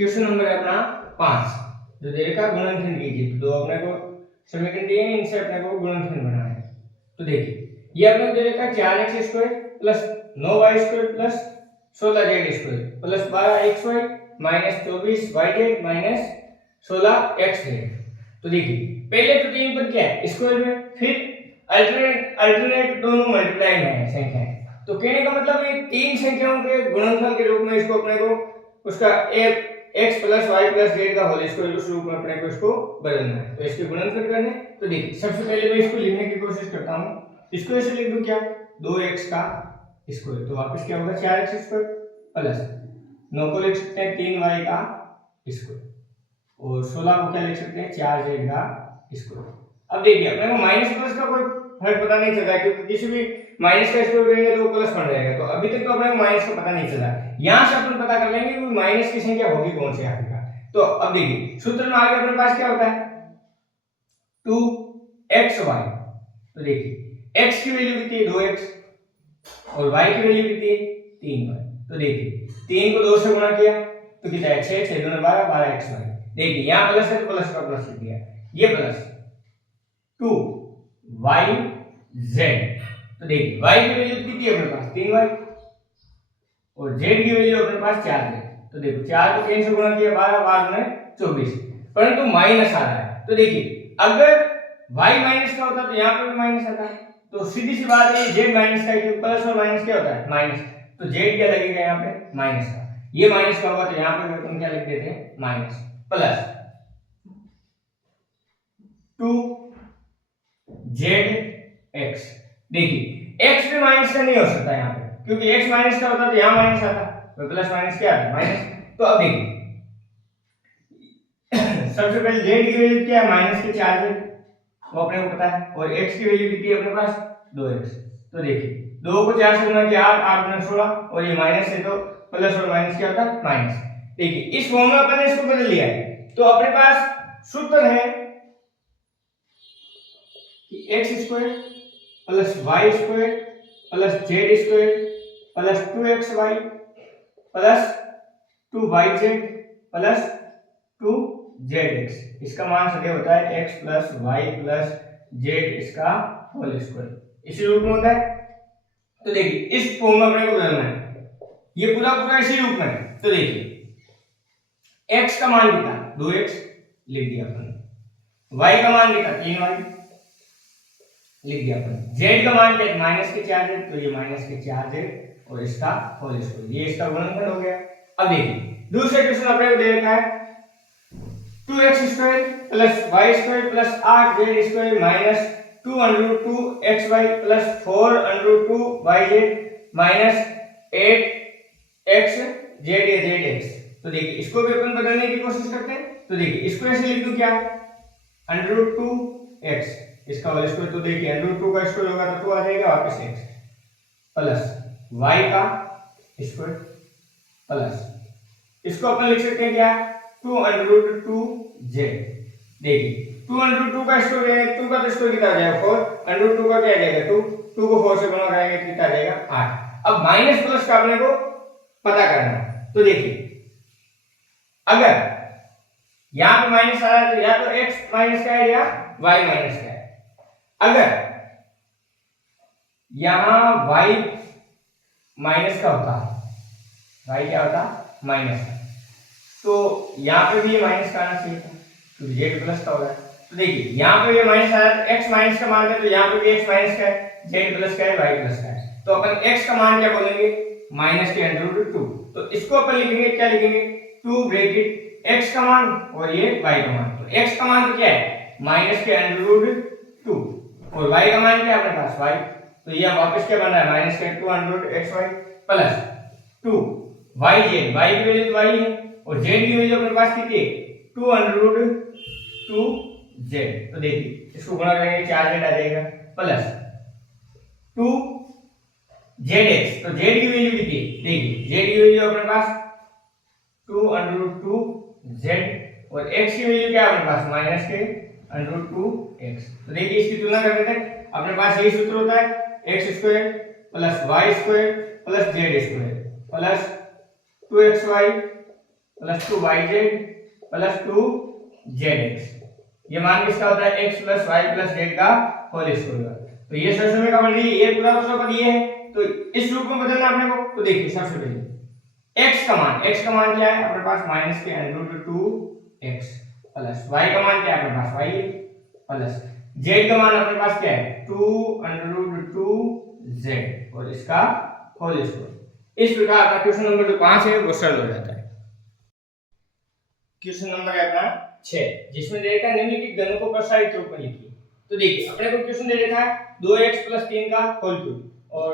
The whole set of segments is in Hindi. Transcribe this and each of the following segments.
क्वेश्चन नंबर है अपना 5। जो दे रखा गुणनखंड कीजिए। तो अपने को समीकरण दिए हैं, इनसे अपने को गुणनखंड बनाना है। तो देखिए ये अपने को दे रखा 4x² plus 9y² plus 16z² plus 12xy minus 24yz minus 16xz। तो देखिए पहले तो तीन पद क्या है स्क्वायर में, फिर अल्टरनेट दोनों मल्टीप्लाई में है संख्याएं। तो कहने का मतलब ये तीन संख्याओं के गुणनफल के रूप में इसको अपने को उसका x plus y plus z का होल स्क्वायर उस रूप में अपने को इसको बदलना है। तो इसके गुणनफल करने। तो देखिए सबसे पहले मैं इसको लिखने की कोशिश करता हूँ। इसको ऐसे लिख दूं क्या 2x का स्क्वायर, तो वापस क्या होगा 4x² प्लस 9 को लिख सकते हैं 3y का स्क्वायर और 16 को क्या लिख सकते हैं 4z का स्क्वायर। अब देखिए अपने को माइनस प्लस का कोई फर्क पता नहीं चल रहा है, क्योंकि किसी भी माइनस का स्क्वायर करेंगे तो प्लस बन जाएगा। तो अभी तक तो अपने को माइनस का पता नहीं चला। यहां से अपन पता कर लेंगे कि माइनस की संख्या होगी कौन सी आखिरकार। तो अब देखिए सूत्र में आगे अपने पास क्या होता है 2xy। तो देखिए x की वैल्यू कितनी है 2x और y की वैल्यू कितनी है 3y। तो देखिए 3 को 2 से गुणा किया तो कितना है 6, 6 दूनी 12, 12xy। देखिए यहां प्लस है तो प्लस का प्लस लिख दिया, ये प्लस 2yz। तो देखिए y की वैल्यू कितनी है अपने पास 3y और z की वैल्यू अपने पास 4 है। तो देखो 4 को 3 से गुणा किया 12, 12 में 24, परंतु माइनस आ रहा है। तो देखिए अगर y माइनस का होता तो यहाँ पर भी माइनस आता है। तो सीधी सी बात है z माइनस का, क्योंकि प्लस और माइनस क्या होता है माइनस। तो z क्या लगेगा यहाँ पे माइनस का, ये माइनस का होगा तो यहाँ पे हम क्या लिख देते हैं माइनस प्लस 2zx। देखिए x भी माइनस का नहीं हो सकता यहाँ पे, क्योंकि x माइनस का होता तो यहाँ माइनस आता, तो प्लस माइनस क्या आता माइनस। तो अब देखिए सबसे पहले z की वैल्यू क्या है माइनस के 4z, वो अपने को पता है, और x की वैल्यू कितनी है अपने पास 2x। तो देखिए 2 को 4 से गुणा किया 8, 8 में 16 और ये माइनस है तो प्लस और माइनस क्या होता है माइनस। देखिए इस फॉर्म में अपन ने इसको बदल लिया है। तो अपने पास सूत्र है कि x² plus y² plus z² plus 2xy plus 2yz plus 2zx। इसका मान सदैव होता है x plus y plus z इसका होल स्क्वायर, इसी रूप में होता है। तो देखिए इस फॉर्म में अपने को बदलना है, ये पूरा पूरा इसी रूप में है। तो देखिए x का मान कितना 2x लिख दिया अपन, y का मान कितना 3y लिख दिया अपन, z का मान क्या माइनस के 4z, तो ये माइनस के 4z और इसका होल स्क्वायर, ये इसका गुणनफल हो गया। अब देखिए दूसरे क्वेश्चन अपने को दे रखा है 2x² plus y² plus 8z² minus 2√2xy plus 4√2yz minus 8xzx। तो देखिए इसको भी अपन बदलने की कोशिश करते हैं। तो देखिए इसको ऐसे लिख दूं क्या √2x इसका होल स्क्वायर। तो देखिए √2 का स्क्वायर होगा तो 2 आ जाएगा वापस x प्लस y का स्क्वायर प्लस इसको अपन लिख सकते हैं क्या 2√2z। देखिए 2√2 का स्क्वायर है, 2 का तो स्क्वायर कितना आ जाएगा 4, √2 का क्या आ जाएगा 2, 2 को 4 से गुणा करेंगे कितना आ जाएगा 8। अब माइनस प्लस का अपने को पता करना है। तो देखिए अगर यहां पे माइनस आ रहा है तो या तो x माइनस का है या y माइनस का है। अगर यहां y माइनस का होता, y क्या होता माइनस का, तो यहां पे भी ये माइनस का आना चाहिए था क्योंकि z प्लस का होगा। तो देखिए यहां पे ये माइनस आ रहा है तो x माइनस का मान है, तो यहां पे भी x माइनस का है, z प्लस का है, y प्लस का है। तो अपन x का मान क्या बोलेंगे माइनस के √2। तो इसको अपन लिखेंगे क्या लिखेंगे 2 ब्रैकेट x का मान और ये y का मान। तो x का मान तो क्या है माइनस के √2 और y का मान क्या है अपने पास y। तो ये वापस क्या बन रहा है माइनस के 2√xy प्लस 2yz, y की वैल्यू तो y है और z की वैल्यू अपने पास कितनी है 2√2z। तो देखिए इसको गुणा करेंगे 4z आ जाएगा प्लस 2zx। तो z की वैल्यू कितनी है देखिए z की वैल्यू अपने पास 2√2z और x की वैल्यू क्या है अपने पास माइनस के √2x। तो देखिए इसकी तुलना कर देते हैं। अपने पास यही सूत्र होता है x² plus y² plus z² plus 2xy plus 2yz plus 2zx। ये मान किसका होता है x plus y plus z का होल स्क्वायर। तो ये सबसे में कमन ली ये पूरा उसका पद ये है, तो इस रूप में बदलना अपने को। तो देखिए सबसे पहले x का मान क्या है अपने पास माइनस के √2x प्लस y का मान क्या है अपने पास y है प्लस z का मान अपने पास क्या है 2√2z और इसका होल स्क्वायर। इस प्रकार का क्वेश्चन नंबर जो 5 है वो सरल हो जाता है। क्वेश्चन नंबर है अपना 6, जिसमें दे रखा है निम्नलिखित घनों को प्रसारित रूप में लिखिए। तो देखिए अपने को क्वेश्चन दे रखा है 2x + 3 का होल क्यूब और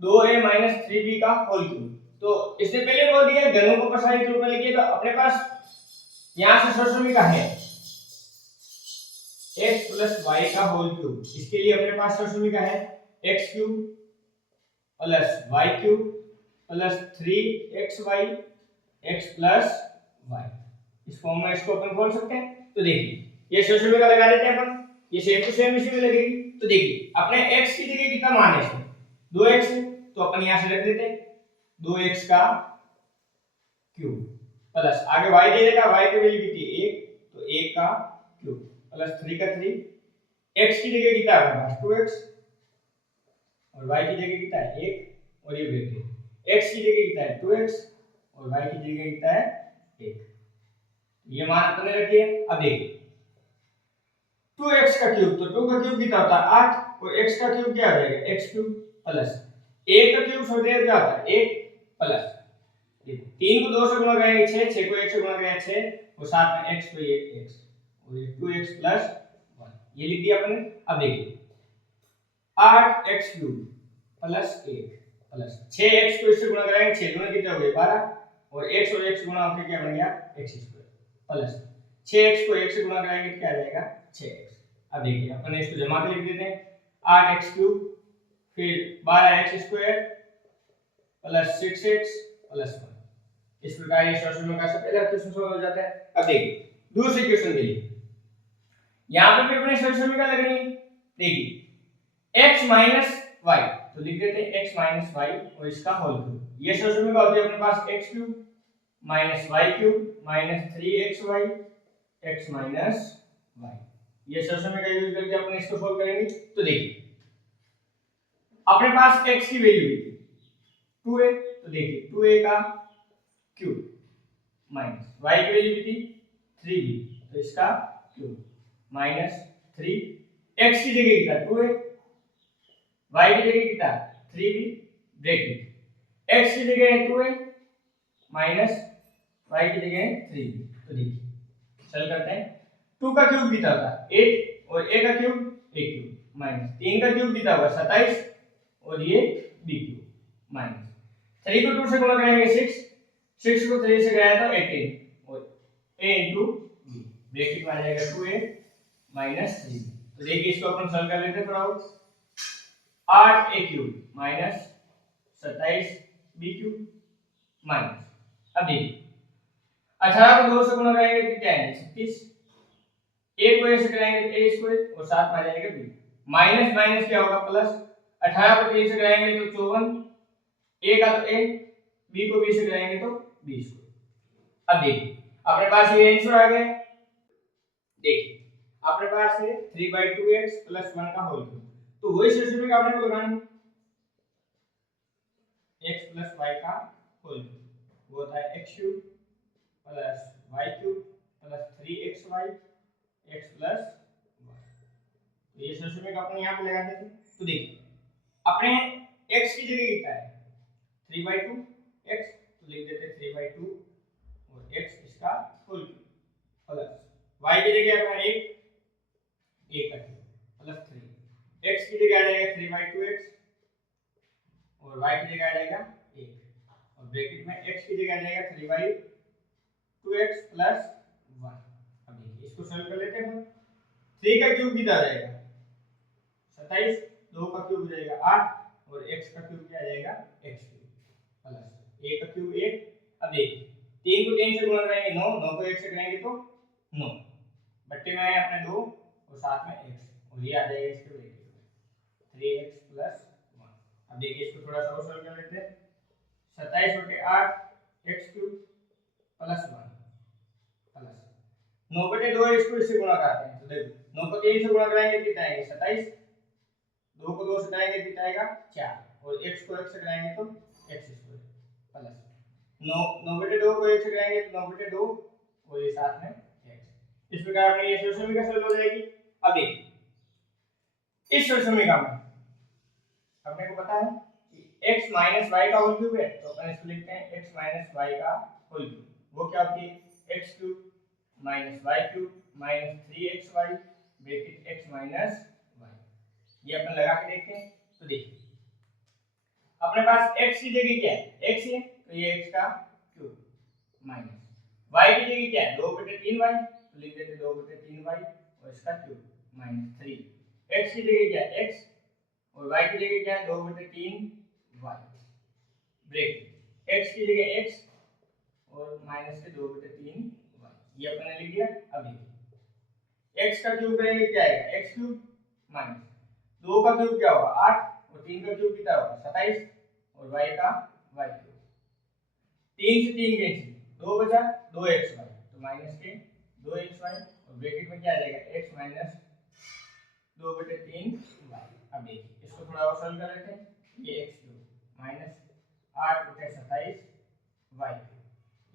2a - 3b का होल क्यूब। तो इसने पहले बोल दिया घनों को प्रसारित रूप में लिखिए। तो अपने पास यहां से सरसमी का है x + y का होल क्यूब। इसके लिए अपने पास सरसमी का है x³ + y³ + 3xy x + y। इस फॉर्म में इसको अपन बोल सकते हैं। तो देखिए ये सरसमी का लगा देते हैं अपन, ये सेम टू सेम इसी में लगेगी। तो देखिए अपने x की जगह कितना मान है इसमें 2x है, तो अपन यहां से रख देते हैं 2x का क्यूब प्लस आगे y दे देगा, y की वैल्यू कितनी है 1, तो 1 का क्यूब प्लस 3 का 3, x की जगह कितना है हमारे पास 2x और y की जगह कितना है 1 और ये ब्रैकेट x की जगह कितना है 2x और y की जगह कितना है 1। ये मान अपने रखिए। अब देखिए 2x का क्यूब, तो 2 का क्यूब कितना होता है 8 और x का क्यूब क्या हो जाएगा x³ प्लस 1 का क्यूब छोड़ दिया क्या होता है 1 प्लस 3 को 2 से गुणा करेंगे 6, 6 को 1 से गुणा करेंगे 6 और साथ में x, तो ये x और ये 2x + 1 ये लिख दिया अपने। अब देखिए 8x³ प्लस 1 प्लस 6x को इससे गुणा करेंगे 6 गुना कितना हो गया 12 और x और x गुणा होकर क्या बन गया x² प्लस 6x को 1 से गुणा कराएंगे तो क्या आ जाएगा 6x। अब देखिए अपन इसको जमा के लिख देते हैं 8x³ फिर 12x² प्लस 6x प्लस 1। इस प्रकार ये सॉल्यूशन का पहला क्वेश्चन सॉल्व हो जाता है। अब देखिए दूसरे क्वेश्चन के लिए यहां पर भी अपने सॉल्यूशन का लग रही है। देखिए x - y, तो लिख देते हैं x - y और इसका होल क्यूब। ये सॉल्यूशन का होती है अपने पास x³ - y³ - 3xy x - y। ये सॉल्यूशन का यूज करके अपन इसको सॉल्व करेंगे। तो देखिए अपने पास x की वैल्यू 2a, तो देखिए 2a का क्यूब माइनस y की वैल्यू कितनी 3b, तो इसका क्यूब माइनस 3 x की जगह कितना 2a, y की जगह कितना 3b ब्रैकेट x की जगह है 2a माइनस y की जगह है 3b। तो देखिए चल करते हैं 2 का क्यूब कितना होता है 8 और a का क्यूब a क्यूब माइनस 3 का क्यूब कितना होगा 27 और ये b क्यूब माइनस 3 को 2 से गुणा करेंगे 6, 6 को 3 से गया तो 18 और a into b ब्रैकेट में आ जाएगा 2a माइनस 3। तो देखिए इसको अपन सॉल्व कर लेते हैं थोड़ा और 8a cube minus 27b cube minus. अब देखिए 18 को 2 से गुणा करेंगे तो क्या आएगा 36, 1 को a से कराएंगे तो a स्क्वायर और साथ में आ जाएगा b माइनस माइनस क्या होगा प्लस 18 को 3 से कराएंगे तो 54, a का तो a b को b से कराएंगे तो b स्क्वायर। अब देखिए अपने पास ये आंसर आ गया। देखिए अपने पास है 3/2x + 1 का होल क्यूब। तो वही सॉल्यूशन का आपने को लगाना है x + y का होल क्यूब। वो होता है x³ + y³ + 3xy x + y। तो ये सॉल्यूशन का अपन यहां पे लगा देते हैं। तो देखिए अपने x की जगह कितना है 3/2x, तो लिख देते हैं 3/2 और x इसका होल क्यूब प्लस y की जगह अपना 1 का क्यूब प्लस 3 x की जगह आ जाएगा 3/2x और y की जगह आ जाएगा 1 और ब्रैकेट में x की जगह आ जाएगा 3/2x प्लस 1। अब देखिए इसको सॉल्व कर लेते हैं। 3 का क्यूब कितना आ जाएगा 27, 2 का क्यूब हो जाएगा 8 और x का क्यूब क्या आ जाएगा x³ प्लस 1 का क्यूब 1। अब देखिए 3 को 3 से गुणा करेंगे 9, 9 को 1 से करेंगे तो 9 बट्टे में आए अपने 2 और साथ में x और ये आ जाएगा इसके ब्रैकेट में 3x + 1। अब देखिए इसको थोड़ा सा और सॉल्व कर लेते हैं 27/8 x³ प्लस 1 प्लस 9/2 इसको इससे गुणा करते हैं, तो देखो 9 को 3 से गुणा कराएंगे कितना आएगा 27, 2 को 2 से कराएंगे कितना आएगा 4, और x को x से कराएंगे तो x² प्लस 9/2 को 1 से कराएंगे तो 9/2 और ये साथ में x। इस प्रकार अपने ये समीकरण सरल हो जाएगी। अब देखिए इस समीकरण में अपने को पता है कि x माइनस वाई का होल क्यूब है, तो अपन इसको लिखते हैं x माइनस वाई का होल क्यूब। वो क्या होती है x cube minus y cube minus 3xy bracket x minus y. ये अपन लगा के देखते हैं, तो देखिए अपने पास x की जगह क्या है x है, तो ये x का क्यूब माइनस y की जगह क्या है 2/3y, तो लिख देते 2/3y और इसका क्यूब माइनस 3। x की जगह क्या है x और y की जगह क्या है 2/3y ब्रैकेट x की जगह x और माइनस के 2/3y, ये अपन ने लिख दिया। अब देखिए x का क्यूब करेंगे क्या आएगा x क्यूब माइनस 2 का क्यूब क्या होगा 8 और 3 का क्यूब कितना होगा 27 और y का y क्यूब 3 से 3 कैंसिल 2 बचा 2xy, तो माइनस के 2xy और ब्रैकेट में क्या आ जाएगा x माइनस 2/3y। अब देखिए इसको थोड़ा और सरल कर लेते हैं, ये x क्यूब माइनस 8 बटे 27 y क्यूब,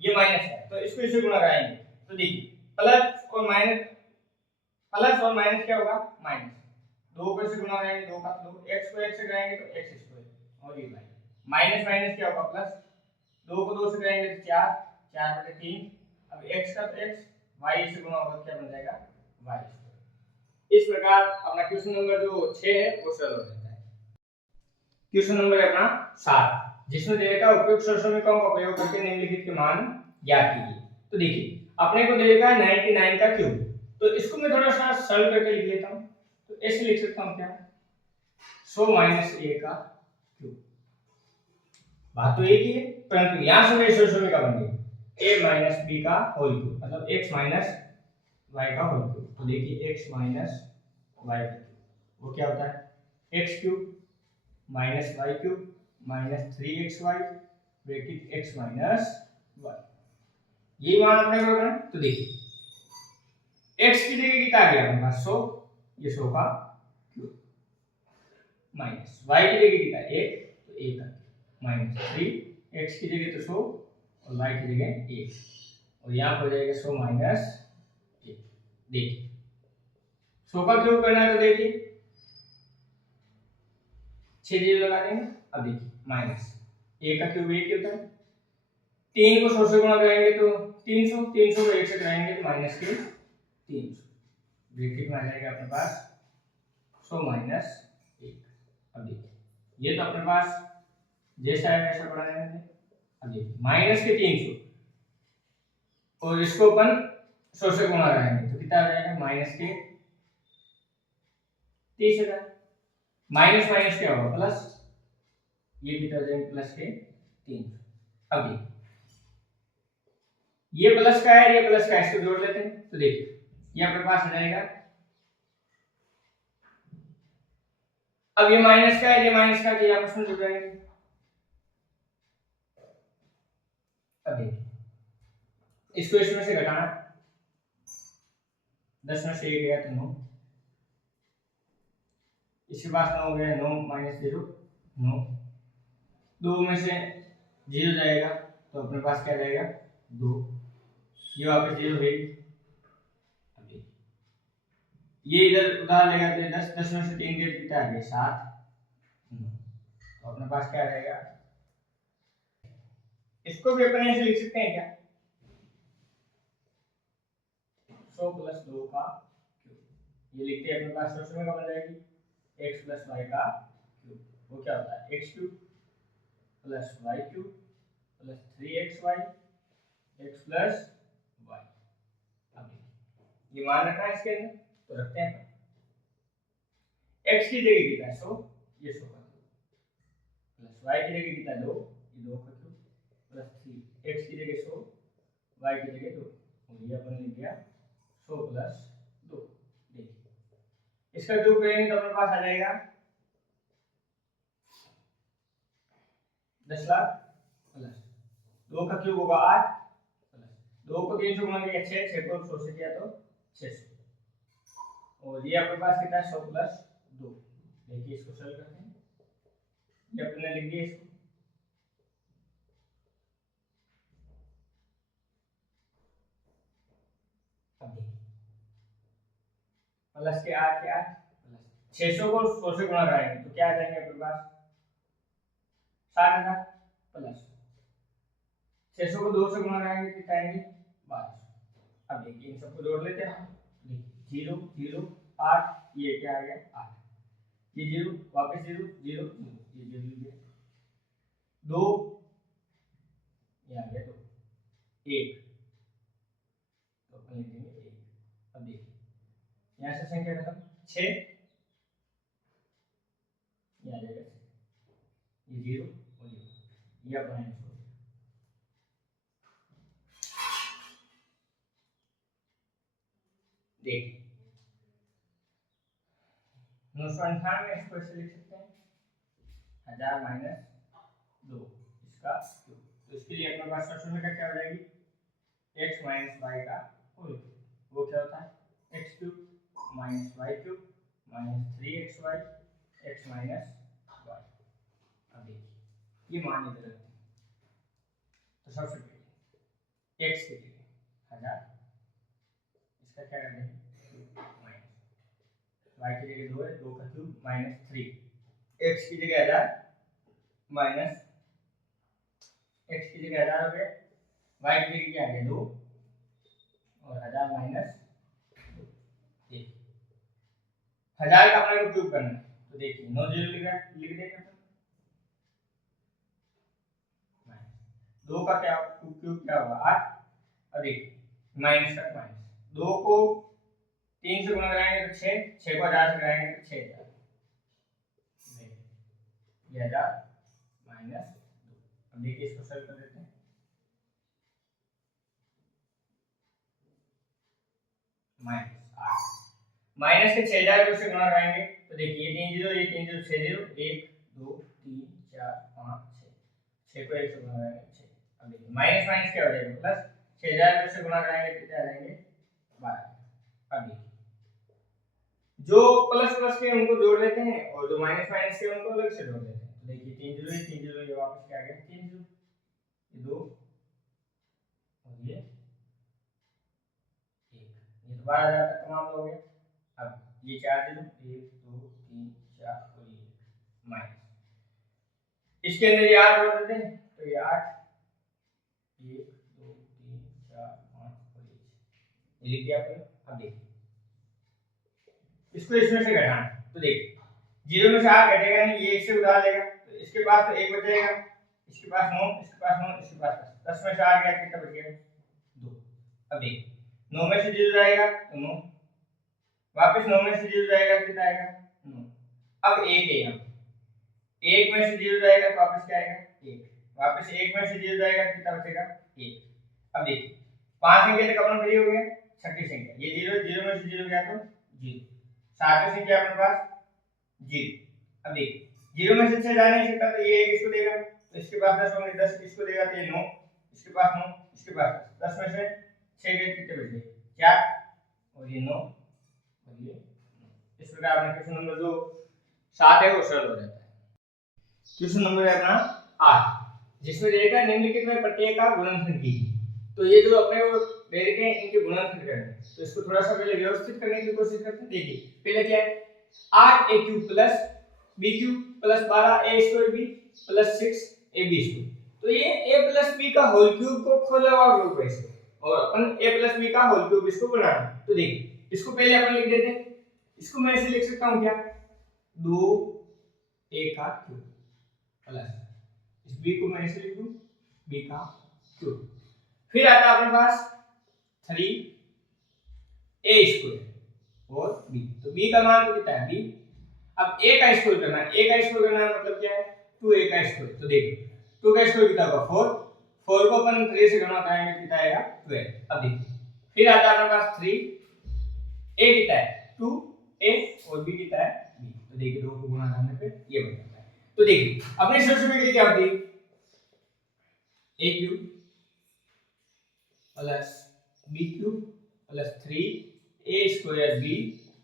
ये माइनस है तो इसको इससे गुणा कराएंगे, तो देखिए प्लस और माइनस क्या होगा माइनस, 2 को इससे गुणा कराएंगे 2 का 2, x को x से कराएंगे तो x² और ये y माइनस माइनस क्या होगा प्लस, 2 को 2 से कराएंगे तो 4, 4/3, अब x का तो x y से गुणा होगा क्या बन जाएगा y²। इस प्रकार अपना क्वेश्चन नंबर जो 6 है वो सरल हो जाता है। क्वेश्चन नंबर है अपना 7, जिसमें दे रखा है उपयुक्त समीकरणों का प्रयोग करके निम्नलिखित के मान ज्ञात कीजिए। तो देखिए अपने को दे रखा है 99 का क्यूब, तो इसको मैं थोड़ा सा सरल करके लिख लेता हूं, तो ऐसे लिख सकता हूं क्या 100 माइनस a का क्यूब। बात तो एक ही है, परंतु यहां से मेरे समीकरण बन गई a माइनस b का होल क्यूब, मतलब x माइनस y का होल क्यूब। तो देखिए x माइनस y का क्यूब वो क्या होता है x cube minus y cube minus 3xy bracket x minus y, ये मान अपने को रखना है। तो देखिए x की जगह कितना आ गया अपने पास 100, ये 100 का क्यूब माइनस y की जगह कितना 1, तो 1 का माइनस 3, x की जगह तो 100 और y की जगह 1, और यहाँ हो जाएगा 100 माइनस 1। देखिए 100 का क्यूब करना है तो देखिए 6 जीरो लगा देंगे। अब देखिए माइनस 1 का क्यूब 1 होता है, 3 को 100 से गुणा कराएंगे तो 300, 300 को 1 से कराएंगे तो माइनस के 300, ब्रैकेट में आ जाएगा अपने पास 100 माइनस 1। अब देखिए ये तो अपने पास जैसा है वैसा पढ़ा है। अब देखिए माइनस के 300 और इसको अपन 100 से गुणा कराएंगे तो कितना आ जाएगा माइनस के 30,000, माइनस माइनस क्या होगा प्लस, ये कितना हो जाएगा प्लस के 300। अब देखिए ये प्लस का है ये प्लस का, इसको जोड़ लेते हैं, तो देखिए ये अपने पास आ जाएगा। अब ये माइनस का है ये माइनस का, ये आपस में जुड़ जाएंगे। अब देखिए इसको इसमें से घटाना, 10 में से 1 गया तो 9, इसके पास 9 हो गया, 9 माइनस 0 9, 2 में से 0 जाएगा तो अपने पास क्या जाएगा 2, ये वापस 0 है। ये इधर उधार लेगा तो 10, 10 में से 3 गया कितना आ गया 7, तो अपने पास क्या रहेगा, इसको भी अपन ऐसे लिख सकते हैं क्या 100 प्लस 2 का क्यूब, ये लिखते हैं अपने पास 100 में क्या बन जाएगी x प्लस y का क्यूब, वो क्या होता है x cube plus y cube plus 3xy x plus y। अब ये मान रखना है इसके अंदर, तो रखते हैं x की जगह कितना है 100, ये 100 का क्यूब प्लस y की जगह कितना है 2, ये 2 का क्यूब प्लस 3, x की जगह 100 y की जगह 2, और ये अपन लिख दिया 100 प्लस 2। देखिए इसका क्यूब करेंगे तो अपने पास आ जाएगा 10 लाख प्लस 2 का क्यूब होगा 8 प्लस 2 को 3 से गुणा किया 6, 6 को 100 से किया तो 600। और ये आपके पास कितना है 100 प्लस 2। देखिए इसको सॉल्व करते हैं। ये अपने लिख दिया इसको। अब देखिए प्लस के 8 के 8 प्लस 600 को 100 से गुणा कराएंगे तो क्या आ जाएंगे आपके पास 60,000 प्लस 600 को 2 से गुणा कराएंगे कितना आएंगे 1200। अब देखिए इन सबको जोड़ लेते हैं। देखिए 0 0 8 ये क्या आ गया 8, ये 0 वापस 0 0 ये 0 2 ये आ गया 2 1 तो अपन लिख देंगे 1। अब देखिए यहाँ से संख्या खत्म 6 ये आ जाएगा ये 0 और ये अपन इसको देखिए 998 इसको ऐसे लिख सकते हैं 1000 माइनस 2 इसका क्यूब। तो इसके लिए अपने पास सबसे में क्या हो जाएगी x माइनस वाई का होल क्यूब। वो क्या होता है x cube minus y cube minus 3xy x minus y. अब देखिए ये मान इधर रखते हैं तो सबसे पहले x के लिए 1000 इसका क्या कर देंगे माइनस y की जगह 2 है 2 का क्यूब माइनस 3 x की जगह 1000 माइनस x की जगह 1000 हो गया y की जगह क्या आ गया 2 और 1000 माइनस 1। 1000 का अपने को क्यूब करना है तो देखिए 9 0 लिख देंगे अपन 2 का क्या क्यूब क्या होगा 8। अब देखिए माइनस तक माइनस 2 को 3 से गुणा कराएंगे तो 6 6 को 1000 से कराएंगे तो 6000 ये 1000 माइनस 2। अब देखिए इसको सॉल्व कर देते हैं। माइनस 8 माइनस के 6000 को से गुणा कराएंगे तो देखिए ये 3 0 ये 3 0 6 0 1 2 3 4 5 6 6 को 1 से गुणा कराएंगे 6। अब देखिए माइनस माइनस क्या हो जाएगा प्लस 6000 को से गुणा कराएंगे तो क्या आ जाएंगे 12। अब देखिए जो प्लस प्लस के उनको जोड़ लेते हैं और जो माइनस माइनस के उनको अलग से जोड़ लेते हैं। तो देखिए 3 0 3 0 ये वापस क्या आ गया 3 0 ये 2 और ये 1 ये तो 12000 तक का मामला हो गया। अब ये 4 0 1 2 3 4 और ये माइनस इसके अंदर ये 8 जोड़ देते हैं तो ये 8 1 2 3 4 5 और ये लिख दिया आपने। अब देखिए इसको इसमें से घटाना तो देखिए 0 में से 8 घटेगा नहीं ये इससे उधार लेगा तो इसके पास तो 1 बच जाएगा इसके पास 9 इसके पास 9 इसके पास 10 में से 8 गया कितना बच गया 2। अब देखिए 9 में से 0 जाएगा तो 9 वापस 9 में से 0 जाएगा कितना आएगा 9। अब 1 है यहाँ 1 में से 0 जाएगा तो वापस क्या आएगा 1 वापस 1 में से 0 जाएगा कितना बचेगा 1। अब देखिए 5 संख्या तक अपन फ्री हो गया छठी संख्या ये 0 0 में से 0 गया तो 0 सातवीं संख्या अपने पास 0। अब देखिए 0 में से 6 जा नहीं सकता तो ये 1 इसको देगा तो इसके पास 10 होंगे 10 इसको देगा तो ये 9 इसके पास 9 इसके पास 10 में से 6 गए कितने बच गए 4 और ये 9 और ये 9। इस प्रकार अपना क्वेश्चन नंबर जो 7 है वो सॉल्व हो जाता है। क्वेश्चन नंबर है अपना 8 जिसमें दे रखा है निम्नलिखित में प्रत्येक का गुणनखंड कीजिए। तो ये जो अपने को दे रखे हैं इनके गुणनखंड करने तो इसको थोड़ा सा पहले व्यवस्थित करने की कोशिश करते हैं। देखिए पहले क्या है 8a³ plus b³ plus 12a² b plus 6ab²। तो ये a प्लस b का होल क्यूब को खोला हुआ ग्रुप है इसको और अपन a प्लस b का होल क्यूब इसको बनाना है। तो देखिए इसको पहले अपन लिख देते हैं। इसको मैं ऐसे लिख सकता हूं क्या 2a का क्यूब प्लस इस b को मैं ऐसे लिख दूं b का क्यूब। फिर आता है अपने पास 3a² और b। तो b का मान तो कितना है b। अब a का स्क्वायर करना है a का स्क्वायर करना मतलब क्या है 2a का स्क्वायर। तो देखिए 2 का स्क्वायर कितना होगा 4 4 को अपन 3 से गुणा करेंगे कितना आएगा 12। अब देखिए फिर आता है अपने पास 3 a कितना है 2a और b कितना है b। तो देखिए 2 को गुणा करने पे ये बन जाता है। तो देखिए अपने सोल्यूशन में क्या होती है a³ plus b cube plus 3a² b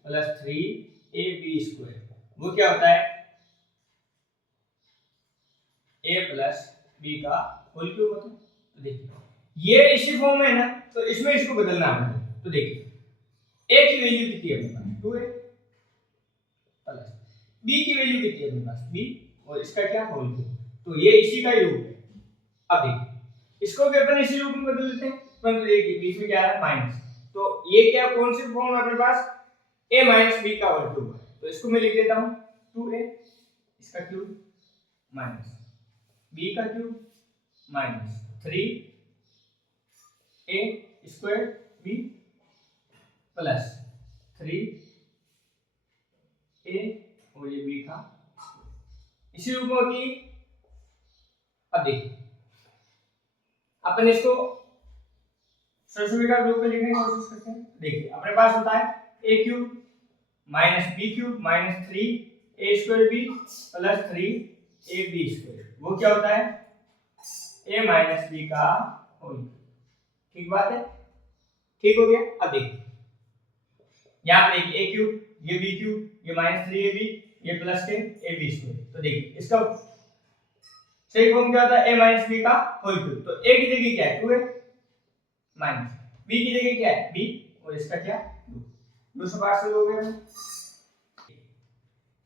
plus 3ab square, वो क्या होता है a प्लस बी का होल क्यूब होता है। तो देखिए ये इसी फॉर्म में है ना, तो इसमें इसको बदलना है। तो देखिए a की वैल्यू कितनी है अपने पास 2a प्लस b की वैल्यू कितनी है अपने पास b, और इसका क्या होल क्यूब, तो ये इसी का ही रूप है। अब देखिए इसको भी अपन इसी रूप में बदल देते हैं, परंतु देखिए बीच में क्या है माइनस, तो ये क्या कौन सी फॉर्म है अपने पास a माइनस बी का होल क्यूब है। तो इसको मैं लिख देता हूं 2a इसका क्यूब माइनस b का cube minus 3a square b plus 3a और ये b का इसी रूप में होती है। अब देखिए अपन इसको सरसमीकरण रूप में लिखने की कोशिश करते हैं। देखिए अपने पास होता है a cube minus b cube minus 3a² b plus 3ab square, वो क्या होता है a माइनस b का होल। ठीक बात है, ठीक हो गया। अब देखिए यहाँ पे देखिए a क्यूब ये b क्यूब ये माइनस 3ab ये प्लस 10ab स्क्वायर, तो देखिए इसका सही फॉर्म क्या होता है a माइनस b का होल क्यूब। तो a की जगह क्या है 2a माइनस b की जगह क्या है b और इसका क्या 200 पार्ट से हो गया।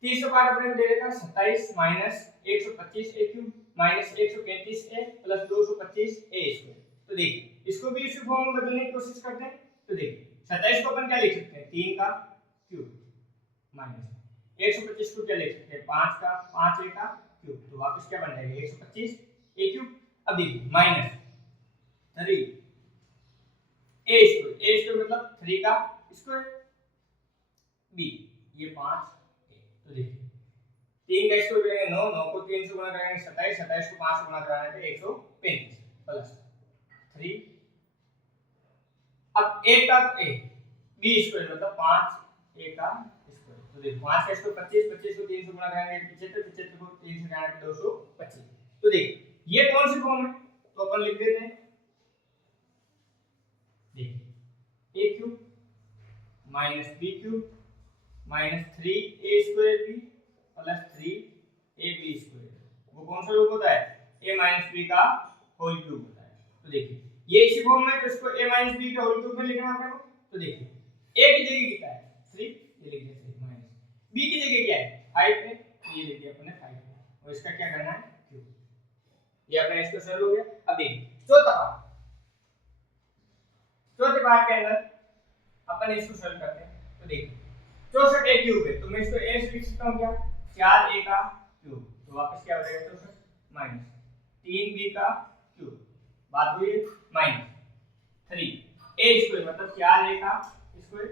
तीसरा पार्ट अपने दे रखा 27 minus 125 a cube minus 135 a plus 225 a square. तो देखिए इसको भी इसी फॉर्म में बदलने की कोशिश करते हैं। तो देखिए 27 को अपन क्या लिख सकते हैं 3 का क्यूब माइनस 125 को क्या लिख सकते हैं 5 का 5a का क्यूब, तो वापस क्या बन जाएगा 125 a क्यूब। अब देखिए माइनस 3 a स्क्वायर मतलब 3 का स्क्वायर b ये 5 तो देखिए 3 का स्क्वायर करेंगे 9, 9 को 3 से गुणा करेंगे 27, 27 को 5 से गुणा कराने पे 135 प्लस 3। अब a का a b स्क्वायर मतलब 5 a का स्क्वायर, तो देखो 5 का स्क्वायर 25, 25 को 3 से गुणा करेंगे 75, 75 को 3 से गुणा पे 225। तो देखिए ये कौन सी फॉर्म है, तो अपन लिख देते हैं देखिए a cube minus b cube minus 3a² b plus 3ab square, वो कौन सा रूप होता है a माइनस b का होल क्यूब होता है। तो देखिए ये इसी फॉर्म में, तो इसको a माइनस b का होल क्यूब में लिखना है अपने को। तो देखिए a की जगह कितना है 3, ये लिख दिया 3 माइनस b की जगह क्या है 5 है, तो ये लिख दिया अपने 5 है, और इसका क्या करना है क्यूब। ये अपना इसका सॉल्व हो गया। अब देखिए चौथे पार्ट के अंदर अपन इसको सॉल्व करते हैं। तो देखिए 64 a क्यूब है, तो मैं इसको a से लिख सकता हूं क्या 4a का क्यूब, तो वापस क्या हो जाएगा 64 माइनस 3b का क्यूब, बात हुई माइनस 3a स्क्वायर मतलब 4a का स्क्वायर,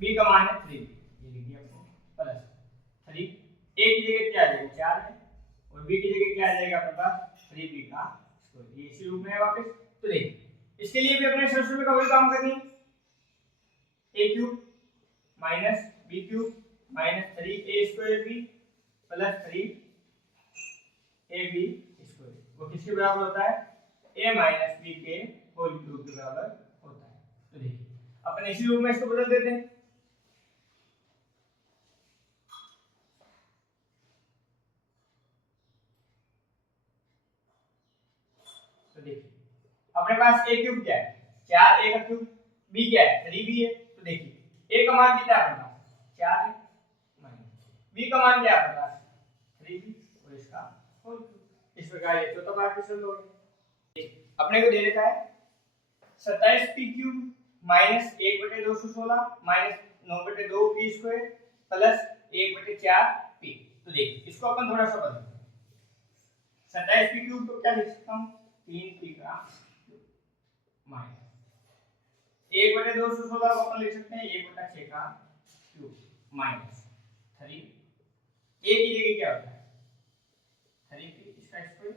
b का मान है 3, ये लिख दिया आपको प्लस 3 a की जगह क्या आ जाएगा 4 है और b की जगह क्या आ जाएगा अपने पास 3b का स्क्वायर, ये इसी रूप में है वापस। तो देखिए इसके लिए भी अपने सरसमी का वही काम करनी है a cube minus b cube minus 3a² b plus 3ab square, वो किसके बराबर होता है a माइनस b के होल क्यूब के बराबर होता है। तो देखिए अपन इसी रूप में इसको बदल देते हैं। तो देखिए अपने पास a क्यूब क्या है 4a का क्यूब, b क्या है 3b है, तो देखिए a का मान कितना है अपने पास 4 है माइनस b का मान क्या है अपने पास 3b और इसका होल क्यूब। इस प्रकार ये चौथा पार्ट क्वेश्चन हो गया। अपने को दे रखा है 27p cube minus 1/216 minus 9/2p square plus 1/4p। तो देखिए इसको अपन थोड़ा सा बदल 27p क्यूब को क्या लिख सकता हूं 3p का माइनस 1/216 को अपन लिख सकते हैं 1/6 का क्यूब माइनस 3 a की जगह क्या होता है 3p इसका स्क्वायर,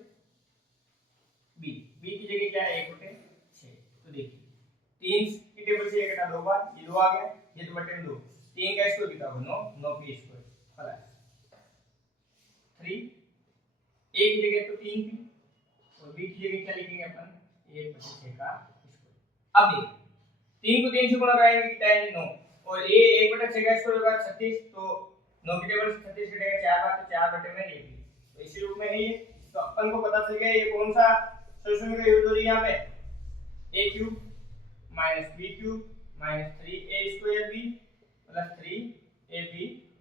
b की जगह क्या है 1/6। तो देखिए 3 की टेबल से 1 घटा 2 बार ये 2 आ गया, ये 2 बटे 2 3 का स्क्वायर कितना होगा 9, 9p स्क्वायर प्लस 3 a की जगह तो 3p और b की जगह क्या लिखेंगे अपन 1/6 का स्क्वायर। अब देख 3 को 3 से गुणा कराएंगे कितना है 9 और ये 1/6 का स्क्वायर होगा 36 तो 9 के टेबल से 36 कटेगा 4 बार तो 4 बटे में ये भी तो इसी रूप में है ये तो अपन को पता चल गया ये कौन सा सॉल्यूशन का यूज हो रही है यहाँ पे a cube minus b cube minus 3a square b plus 3ab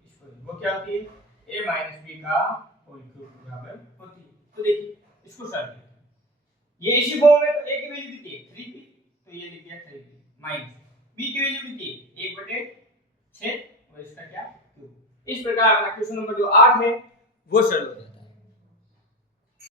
square वो क्या होती है a माइनस b का होल क्यूब के बराबर होती है। तो देखिए इसको सॉल्व करें ये इसी फॉर्म में तो a की वैल्यू कितनी है 3b तो ये लिख दिया 3b माइनस b की वैल्यू कितनी है 1/6 और इसका क्या क्यूब। इस प्रकार अपना क्वेश्चन नंबर जो 8 है वो सॉल्व हो जाएगा।